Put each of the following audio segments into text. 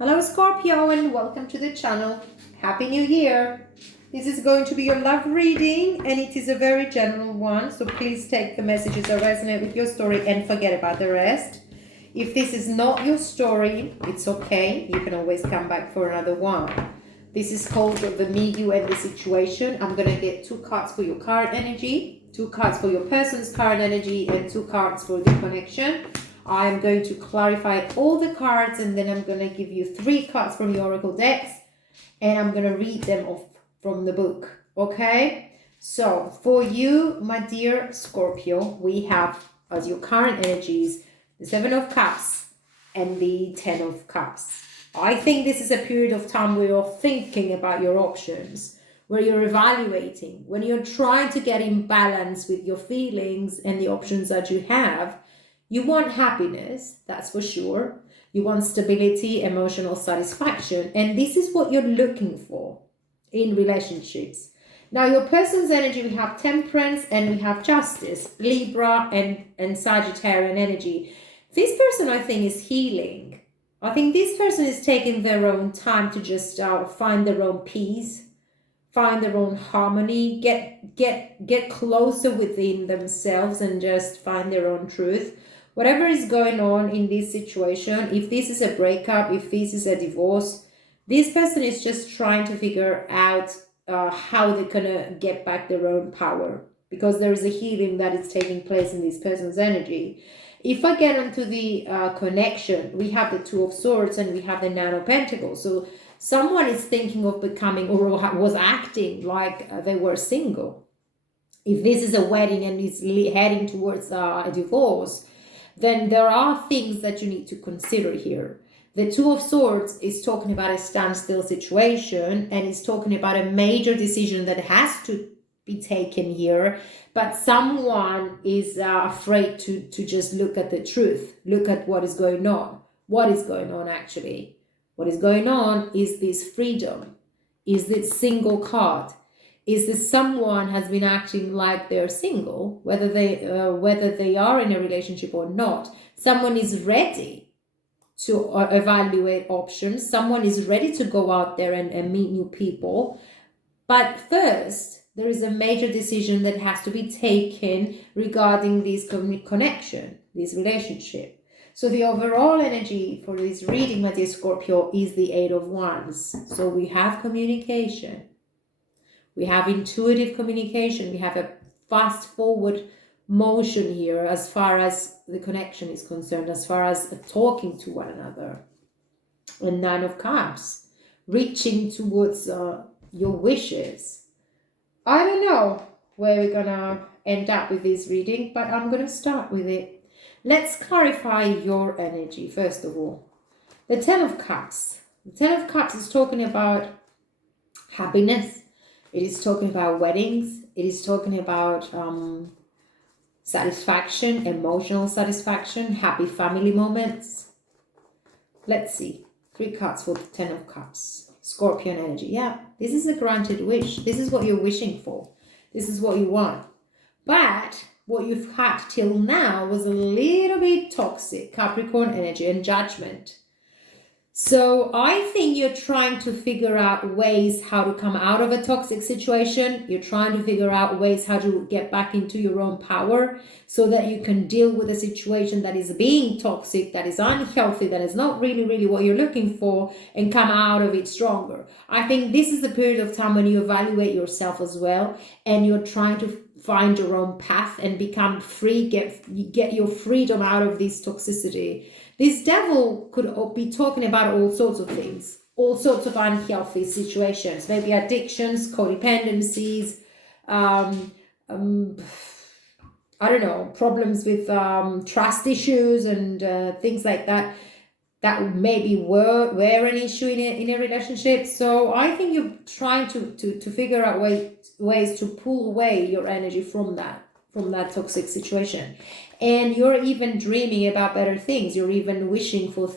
Hello Scorpio and welcome to the channel. Happy New Year. This is going to be your love reading and it is a very general one. So please take the messages that resonate with your story and forget about the rest. If this is not your story, it's okay. You can always come back for another one. This is called the me, you and the situation. I'm going to get 2 cards for your current energy, 2 cards for your person's current energy and 2 cards for the connection. I'm going to clarify all the cards and then I'm going to give you 3 cards from the Oracle decks and I'm going to read them off from the book. Okay? So for you, my dear Scorpio, we have as your current energies the 7 of Cups and the 10 of Cups. I think this is a period of time where you're thinking about your options, where you're evaluating, when you're trying to get in balance with your feelings and the options that you have. You want happiness, that's for sure. You want stability, emotional satisfaction. And this is what you're looking for in relationships. Now, your person's energy, we have Temperance and we have Justice, Libra and Sagittarian energy. This person, I think, is healing. I think this person is taking their own time to just find their own peace, find their own harmony, get closer within themselves and just find their own truth. Whatever is going on in this situation, if this is a breakup, if this is a divorce, this person is just trying to figure out how they're going to get back their own power, because there is a healing that is taking place in this person's energy. If I get onto the connection, we have the 2 of Swords and we have the 9 of Pentacles. So someone is thinking of becoming or was acting like they were single. If this is a wedding and is heading towards a divorce, then there are things that you need to consider here. The 2 of Swords is talking about a standstill situation and is talking about a major decision that has to be taken here, but someone is afraid to just look at the truth, look at what is going on. What is going on actually? What is going on is this freedom, is this single card. Is this someone has been acting like they're single, whether they are in a relationship or not. Someone is ready to evaluate options. Someone is ready to go out there and meet new people. But first, there is a major decision that has to be taken regarding this connection, this relationship. So the overall energy for this reading, my dear Scorpio, is the 8 of Wands. So we have communication. We have intuitive communication. We have a fast forward motion here as far as the connection is concerned, as far as talking to one another. And 9 of Cups, reaching towards your wishes. I don't know where we're going to end up with this reading, but I'm going to start with it. Let's clarify your energy, first of all. The 10 of Cups. The 10 of Cups is talking about happiness. It is talking about weddings. It is talking about satisfaction, emotional satisfaction, happy family moments. Let's see. 3 cards for the 10 of Cups. Scorpion energy. Yeah, this is a granted wish. This is what you're wishing for. This is what you want. But what you've had till now was a little bit toxic. Capricorn energy and Judgment. So I think you're trying to figure out ways how to come out of a toxic situation. You're trying to figure out ways how to get back into your own power so that you can deal with a situation that is being toxic, that is unhealthy, that is not really what you're looking for, and come out of it stronger. I think this is the period of time when you evaluate yourself as well and you're trying to find your own path and become free, get your freedom out of this toxicity. This devil could be talking about all sorts of things, all sorts of unhealthy situations, maybe addictions, codependencies, I don't know, problems with trust issues and things like that, that maybe were an issue in a relationship. So I think you're trying to figure out ways to pull away your energy from that toxic situation. And you're even dreaming about better things. You're even wishing for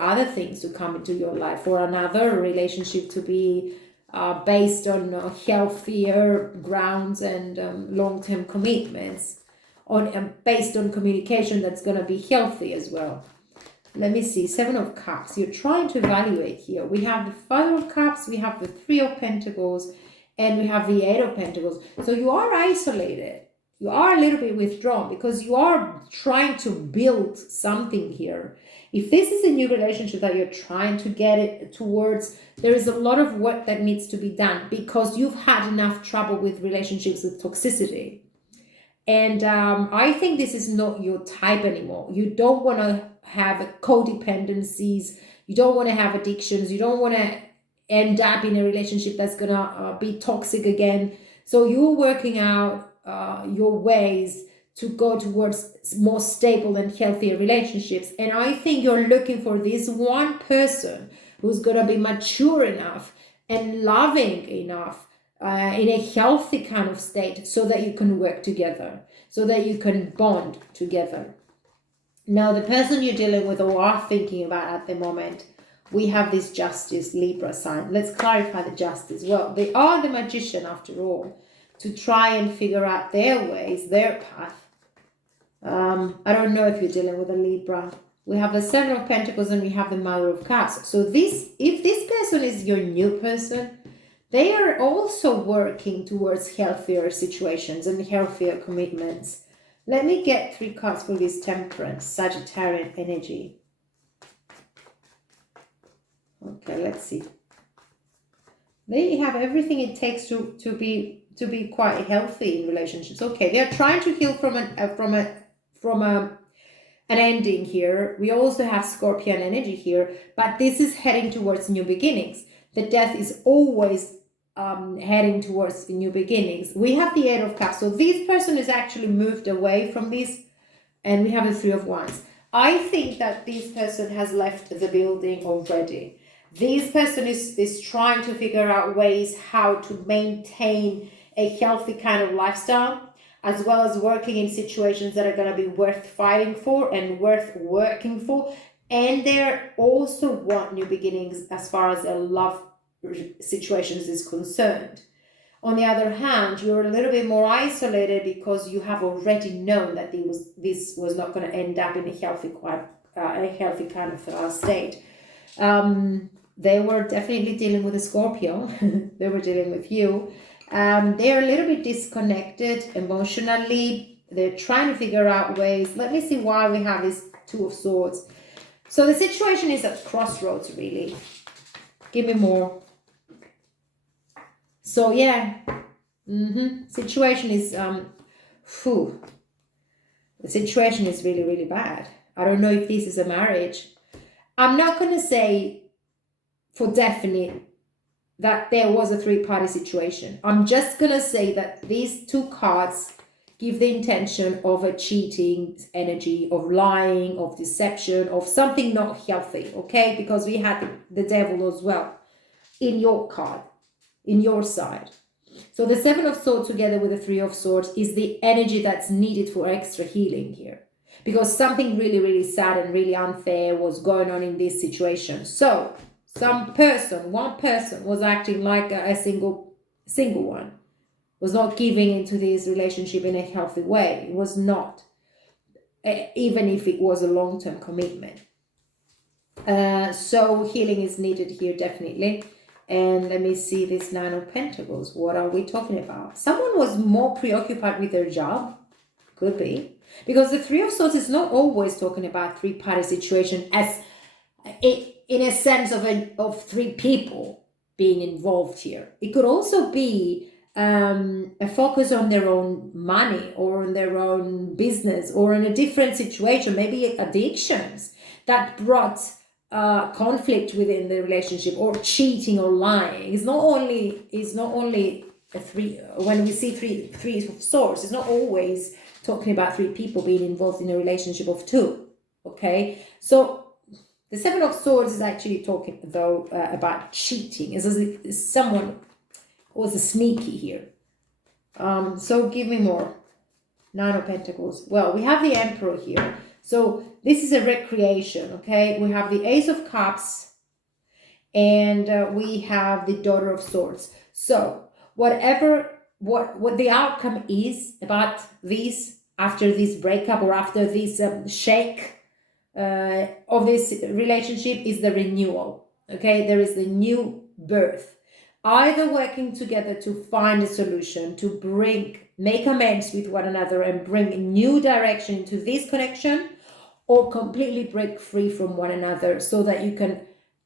other things to come into your life, for another relationship to be based on healthier grounds and long-term commitments, based on communication that's going to be healthy as well. Let me see. 7 of Cups. You're trying to evaluate here. We have the Father of Cups, we have the 3 of Pentacles, and we have the 8 of Pentacles. So you are isolated. You are a little bit withdrawn because you are trying to build something here. If this is a new relationship that you're trying to get it towards, there is a lot of work that needs to be done because you've had enough trouble with relationships with toxicity. And I think this is not your type anymore. You don't want to have codependencies. You don't want to have addictions. You don't want to end up in a relationship that's going to be toxic again. So you're working out your ways to go towards more stable and healthier relationships. And I think you're looking for this one person who's going to be mature enough and loving enough in a healthy kind of state so that you can work together, so that you can bond together. Now, the person you're dealing with or are thinking about at the moment, we have this Justice Libra sign. Let's clarify the Justice. Well, they are the Magician after all, to try and figure out their ways, their path. I don't know if you're dealing with a Libra. We have the 7 of Pentacles and we have the Mother of Cups. So if this person is your new person, they are also working towards healthier situations and healthier commitments. Let me get 3 cards for this Temperance, Sagittarian energy. Okay, let's see. They have everything it takes to be quite healthy in relationships. Okay, they are trying to heal from an ending here. We also have Scorpion energy here, but this is heading towards new beginnings. The Death is always heading towards new beginnings. We have the 8 of Cups. So this person is actually moved away from this, and we have the 3 of Wands. I think that this person has left the building already. This person is trying to figure out ways how to maintain a healthy kind of lifestyle, as well as working in situations that are going to be worth fighting for and worth working for. And they also want new beginnings as far as their love situations is concerned. On the other hand, you're a little bit more isolated because you have already known that this was not going to end up in a healthy kind of state. They were definitely dealing with a Scorpio. They were dealing with you. They're a little bit disconnected emotionally. They're trying to figure out ways. Let me see why we have this 2 of Swords. So the situation is at crossroads, really. Give me more. So yeah, situation is the situation is really, really bad. I don't know if this is a marriage. I'm not going to say for definite that there was a 3-party situation. I'm just going to say that these 2 cards give the intention of a cheating energy, of lying, of deception, of something not healthy, okay? Because we had the Devil as well in your card, in your side. So the 7 of Swords together with the 3 of Swords is the energy that's needed for extra healing here. Because something really, really sad and really unfair was going on in this situation. So one person was acting like a single one, was not giving into this relationship in a healthy way. It was not, even if it was a long-term commitment. So healing is needed here, definitely. And let me see this 9 of Pentacles. What are we talking about? Someone was more preoccupied with their job. Could be. Because the 3 of Swords is not always talking about 3-party situation as in a sense of 3 people being involved here. It could also be a focus on their own money or on their own business or in a different situation, maybe addictions that brought conflict within the relationship, or cheating or lying. It's not only a 3. When we see three of Swords, it's not always talking about 3 people being involved in a relationship of 2. Okay, so the 7 of Swords is actually talking though about cheating. It's as if someone was sneaky here. So give me more. 9 of Pentacles. Well, we have the Emperor here. So this is a recreation, okay? We have the Ace of Cups and we have the Daughter of Swords. So what the outcome is about this, after this breakup or after this shake, of this relationship is the renewal. Okay, there is the new birth. Either working together to find a solution, to make amends with one another and bring a new direction into this connection, or completely break free from one another so that you can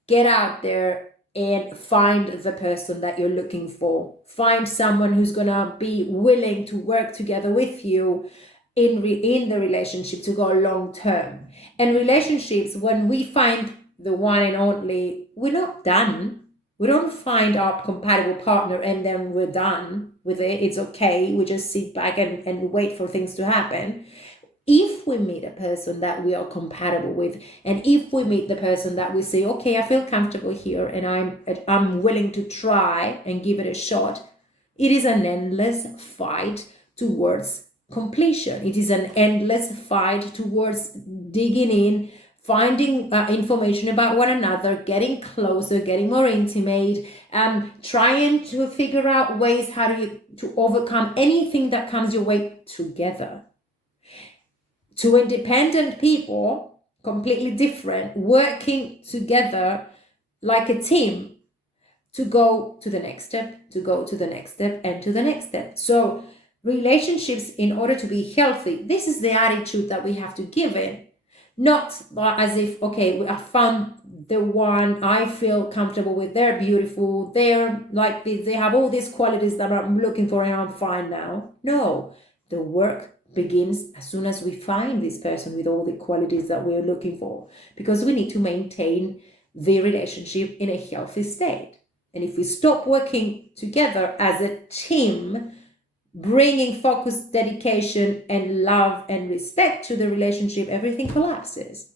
get out there and find the person that you're looking for. Find someone who's gonna be willing to work together with you in the relationship to go long term. And relationships, when we find the one and only, we're not done. We don't find our compatible partner and then we're done with it. It's okay. We just sit back and wait for things to happen. If we meet a person that we are compatible with, and if we meet the person that we say, okay, I feel comfortable here and I'm willing to try and give it a shot, it is an endless fight towards completion. It is an endless fight towards digging in, finding information about one another, getting closer, getting more intimate, trying to figure out ways how to overcome anything that comes your way together. Two independent people, completely different, working together like a team to go to the next step, to go to the next step, and to the next step. So relationships, in order to be healthy, this is the attitude that we have to give in. Not as if, okay, I found the one, I feel comfortable with, they're beautiful, they're like this, they have all these qualities that I'm looking for and I'm fine now. No, the work begins as soon as we find this person with all the qualities that we're looking for, because we need to maintain the relationship in a healthy state. And if we stop working together as a team, bringing focus, dedication, and love and respect to the relationship, everything collapses.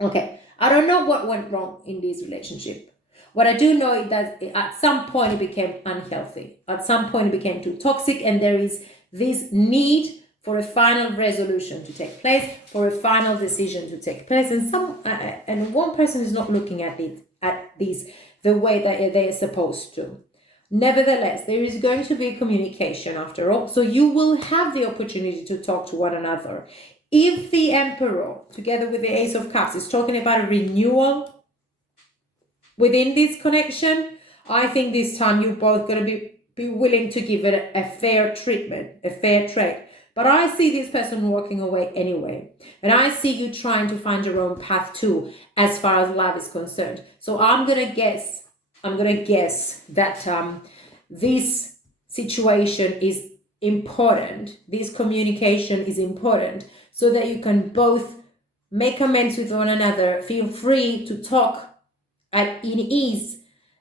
Okay, I don't know what went wrong in this relationship. What I do know is that at some point it became unhealthy. At some point it became too toxic, and there is this need for a final resolution to take place, for a final decision to take place, and one person is not looking at this the way that they're supposed to. Nevertheless, there is going to be communication after all, so you will have the opportunity to talk to one another. If the Emperor, together with the Ace of Cups, is talking about a renewal within this connection, I think this time you're both going to be willing to give it a fair treatment, a fair trade. But I see this person walking away anyway. And I see you trying to find your own path too, as far as love is concerned. So I'm going to guess that this situation is important. This communication is important so that you can both make amends with one another, feel free to talk in ease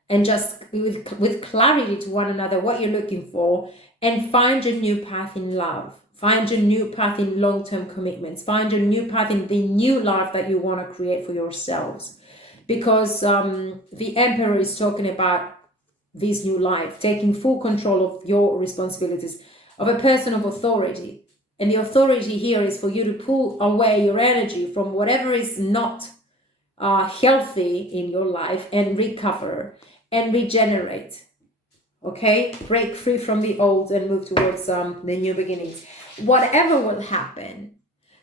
and just with clarity to one another what you're looking for, and find your new path in love. Find your new path in long-term commitments. Find your new path in the new life that you want to create for yourselves. Because the Emperor is talking about this new life, taking full control of your responsibilities, of a person of authority. And the authority here is for you to pull away your energy from whatever is not healthy in your life and recover and regenerate. Okay? Break free from the old and move towards the new beginnings. Whatever will happen,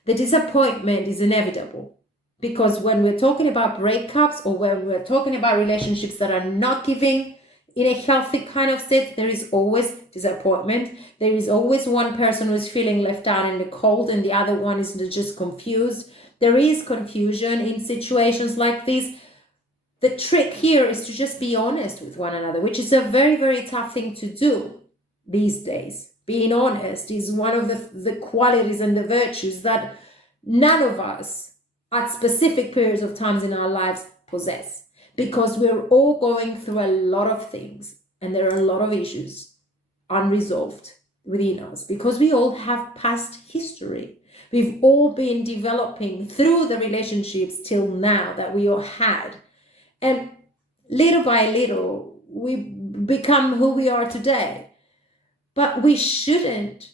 the disappointment is inevitable. Because when we're talking about breakups or when we're talking about relationships that are not giving in a healthy kind of state, there is always disappointment. There is always one person who is feeling left out in the cold and the other one is just confused. There is confusion in situations like this. The trick here is to just be honest with one another, which is a very, very tough thing to do these days. Being honest is one of the qualities and the virtues that none of us at specific periods of times in our lives possess, because we're all going through a lot of things and there are a lot of issues unresolved within us, because we all have past history. We've all been developing through the relationships till now that we all had. And little by little, we become who we are today. But we shouldn't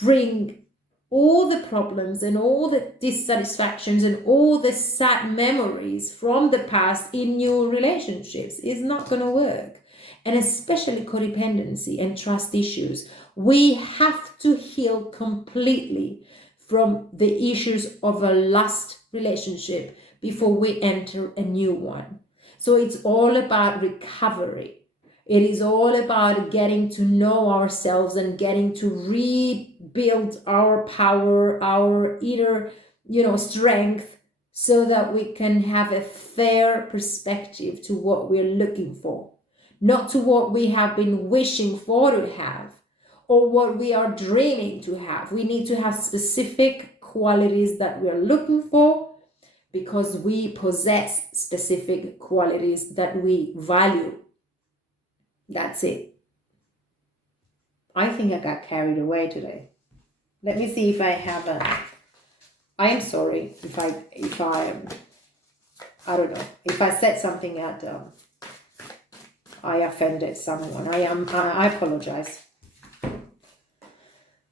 bring all the problems and all the dissatisfactions and all the sad memories from the past in new relationships. It's not going to work. And especially codependency and trust issues. We have to heal completely from the issues of a last relationship before we enter a new one. So it's all about recovery. It is all about getting to know ourselves and getting to rebuild our power, our inner, strength, so that we can have a fair perspective to what we're looking for, not to what we have been wishing for to have or what we are dreaming to have. We need to have specific qualities that we're looking for because we possess specific qualities that we value. That's it. I think I got carried away today. Let me see if I have I am sorry if I don't know, if I said something that I offended someone. I apologize.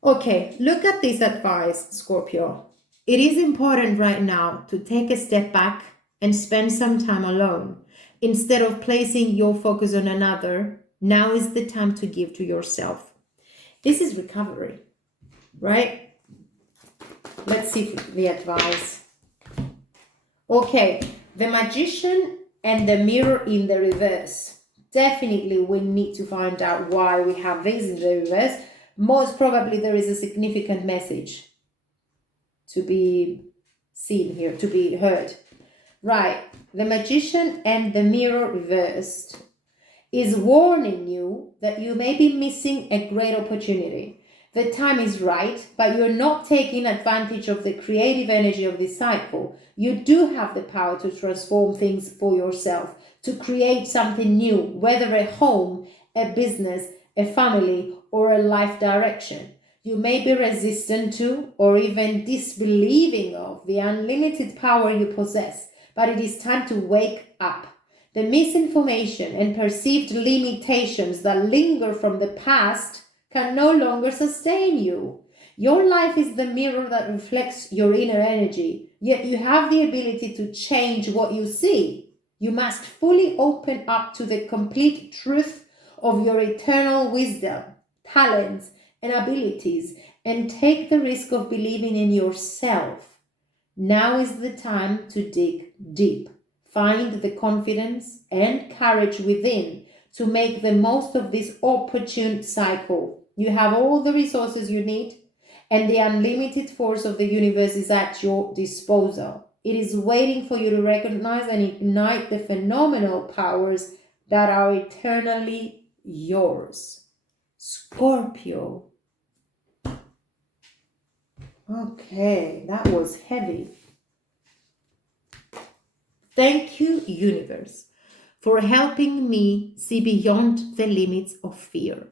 Okay, look at this advice, Scorpio. It is important right now to take a step back and spend some time alone. Instead of placing your focus on another, now is the time to give to yourself. This is recovery, right? Let's see the advice. Okay, the Magician and the Mirror in the reverse. Definitely we need to find out why we have this in the reverse. Most probably there is a significant message to be seen here, to be heard. Right, the Magician and the Mirror reversed is warning you that you may be missing a great opportunity. The time is right, but you're not taking advantage of the creative energy of this cycle. You do have the power to transform things for yourself, to create something new, whether a home, a business, a family, or a life direction. You may be resistant to or even disbelieving of the unlimited power you possess, but it is time to wake up. The misinformation and perceived limitations that linger from the past can no longer sustain you. Your life is the mirror that reflects your inner energy, yet you have the ability to change what you see. You must fully open up to the complete truth of your eternal wisdom, talents, and abilities, and take the risk of believing in yourself. Now is the time to dig deep. Find the confidence and courage within to make the most of this opportune cycle. You have all the resources you need, and the unlimited force of the universe is at your disposal. It is waiting for you to recognize and ignite the phenomenal powers that are eternally yours. Scorpio. Okay, that was heavy. Thank you, universe, for helping me see beyond the limits of fear.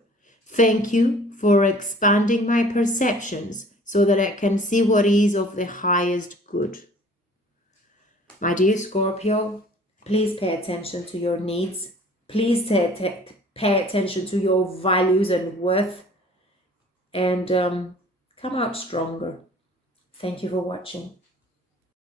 Thank you for expanding my perceptions so that I can see what is of the highest good. My dear Scorpio, please pay attention to your needs. Please pay attention to your values and worth, and come out stronger. Thank you for watching.